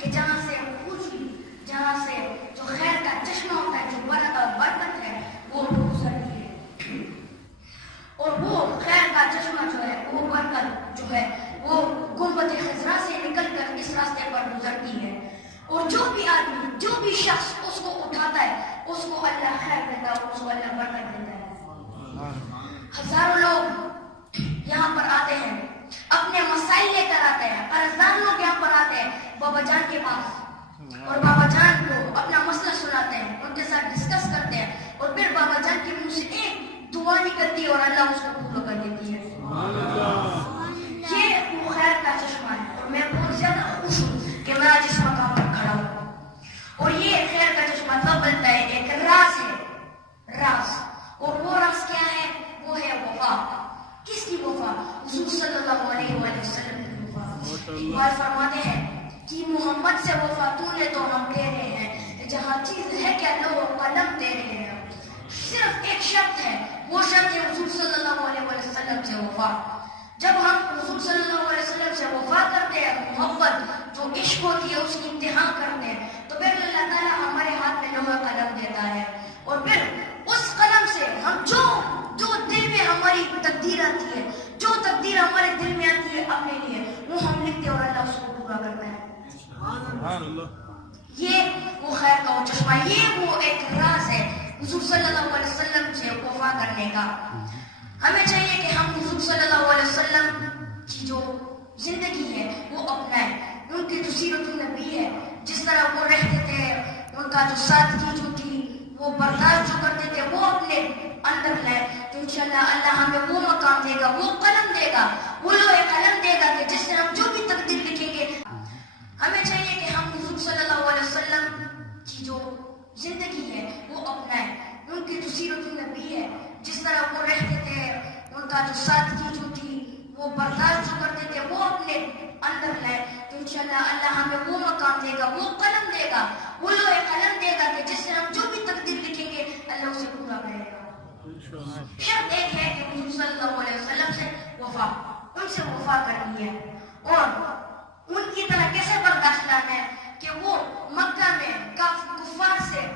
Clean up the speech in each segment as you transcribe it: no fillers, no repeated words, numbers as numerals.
کہ جہاں سے خوشی، جہاں سے جو خیر کا چشمہ ہوتا ہے، جو برکت ہے، وہ گزرتی ہے. اور وہ خیر کا چشمہ جو ہے، وہ برکت جو ہے، وہ گنبد خضرا سے نکل کر اس راستے پر گزرتی ہے. اور جو بھی آدمی، جو بھی شخص اس کو اٹھاتا ہے، اس کو اللہ خیر دیتا ہے، اس کو اللہ برکت دیتا ہے. ہزاروں لوگ یہاں پر آتے ہیں، اپنے مسائل لے کر آتے ہیں. ہزاروں لوگ یہاں پر آتے ہیں بابا جان کے پاس، اور بابا جان کو اپنا مسئلہ سناتے ہیں، ان کے ساتھ ڈسکس کرتے ہیں، اور پھر بابا جان کے منہ سے ایک دعا نکلتی ہے اور اللہ اس کو پورا کر دیتی ہے. یہ وہ خیر کا چشمہ ہے، اور میں بہت زیادہ خوش ہوں کہ میں آج اس مقام پر کھڑا ہوں. اور یہ خیر کا چشمہ تب بنتا ہے، ایک راز ہے، راز. اور وہ راز کیا ہے؟ وہ ہے وفا. کس کی وفا؟ حضور صلی اللہ علیہ وآلہ وسلم کی وفا. اقبال فرماتے ہیں کہ محمد سے وفا تو نے تو ہم دے رہے ہیں، جہاں چیز ہے کیا لو قلم دے رہے ہیں. صرف ایک شرط ہے، وہ شرط ہے حضور صلی اللہ علیہ وسلم سے وفا. جب ہم حضور صلی اللہ علیہ وسلم سے وفا کرتے ہیں، محبت جو عشق ہوتی ہے اس کی انتہا کرتے ہیں، تو پھر اللہ تعالیٰ ہمارے ہاتھ میں لوہا قلم دیتا ہے. اور پھر اس قلم سے ہم جو دل میں ہماری تقدیر آتی ہے، جو تقدیر ہمارے دل میں آتی ہے اپنے لیے، وہ ہم لکھتے ہیں اور اللہ اس کو پورا کرتا ہے. یہ وہ خیر کا وہ چشمہ، یہ وہ ایک راز ہے حضور صلی اللہ علیہ وسلم سے وفا کرنے کا. ہمیں چاہیے کہ ہم حضور صلی اللہ علیہ وسلم کی جو زندگی ہے وہ اپنائیں. ان کی جو سیرت النبی ہے، جس طرح وہ رہتے تھے، ان کا جو سادگی جو تھی، وہ برداشت جو کرتے تھے، وہ اپنے اندر لائے، تو انشاءاللہ اللہ ہمیں وہ مقام دے گا، وہ قلم دے گا، وہ لوہے قلم دے گا کہ جس سے ہم جو بھی تقدیر لکھیں گے. ہمیں چاہیے کہ ہم حضور صلی اللہ علیہ وسلم کی جو زندگی ہے وہ اپنائیں. ان کی جو سیرت النبی ہے، جس طرح وہ رہتے تھے، ان کا جو سادگی جو تھی، وہ برداشت جو کرتے تھے، وہ اپنے اندر لائے، تو انشاءاللہ اللہ ہمیں وہ مقام دے گا، وہ قلم دے گا، وہ لوہے قلم دے گا کہ جس سے ہم جو بھی تقدیر لکھیں گے اللہ اسے پورا کرے گا. شرط ایک ہے کہ حضور صلی اللہ علیہ وسلم سے وفا، ان سے وفا کرنی ہے. اور ان کی طرح کیسے برداشت لانا ہے کہ وہ مکہ میں کفار سے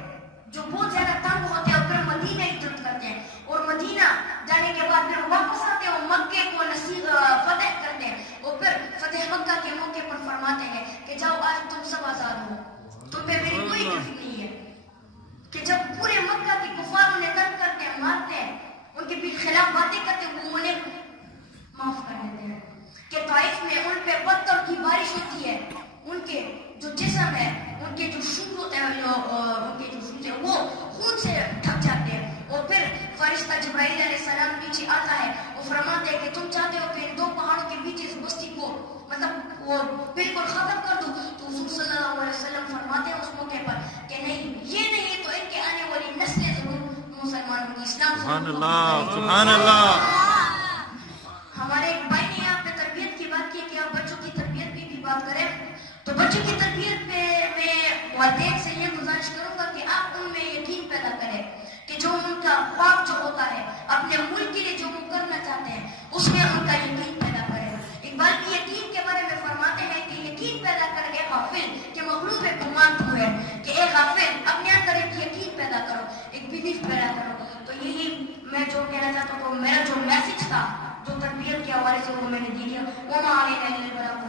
جو بہت زیادہ تنگ ہوتے ہیں اور پھر مدینہ ہجرت کرتے ہیں، اور مدینہ جانے کے بعد پھر واپس آتے ہیں اور مکے کو فتح کرتے ہیں، اور پھر فتح مکہ کے موقع پر فرماتے ہیں کہ جاؤ آج تم سب آزاد ہو، تم پہ میری کوئی گرفت نہیں ہے. کہ جب پورے مکہ کے کفار انہیں تنگ کرتے ہیں، مارتے ہیں، ان کے بھی خلاف باتیں کرتے ہیں، وہ انہیں معاف کر دیتے ہیں. کہ طائف میں ان پہ پتھر کی بارش ہوتی ہے، ان کے جو جسم ہے، ان کے جو شوز ہے وہ خون سے ڈھک جاتے ہیں. اور پھر فرشتہ جبرائیل علیہ السلام پیچھے آتا ہے، وہ فرماتے ہیں کہ تم چاہتے ہو کہ ان دو پہاڑوں کے بیچ اس بستی کو مطلب وہ بالکل ختم کر دو، تو حضور صلی اللہ علیہ وسلم فرماتے ہیں اس موقع پر کہ نہیں، یہ نہیں تو ان کے آنے والی نسلیں ضرور مسلمانوں کی اسلام سبحان اللہ، سبحان اللہ. ہمارے ایک بھائی نے یہاں پہ تربیت کی بات کی کہ آپ بچوں کی تربیت کی بھی بات کریں، تو بچوں کی تربیت پہ میں والدین سے یہ گزارش کروں گا کہ آپ ان میں یقین پیدا کریں کہ جو ان کا خواب جو ہوتا ہے اپنے ملک کے لیے جو وہ کرنا چاہتے ہیں اس میں ان کا یقین پیدا کریں. اقبال کی یقین کے بارے میں فرماتے ہیں کہ یقین پیدا کر اے غافل کہ مغلوب گمان تو ہے، کہ اے غافل اپنے اندر ایک یقین پیدا کرو، ایک بلیف پیدا کرو. تو یہی میں جو کہنا چاہتا ہوں، میرا جو میسج تھا جو تربیت کے حوالے سے وہ میں نے دیا. وما علینا الا البلاغ.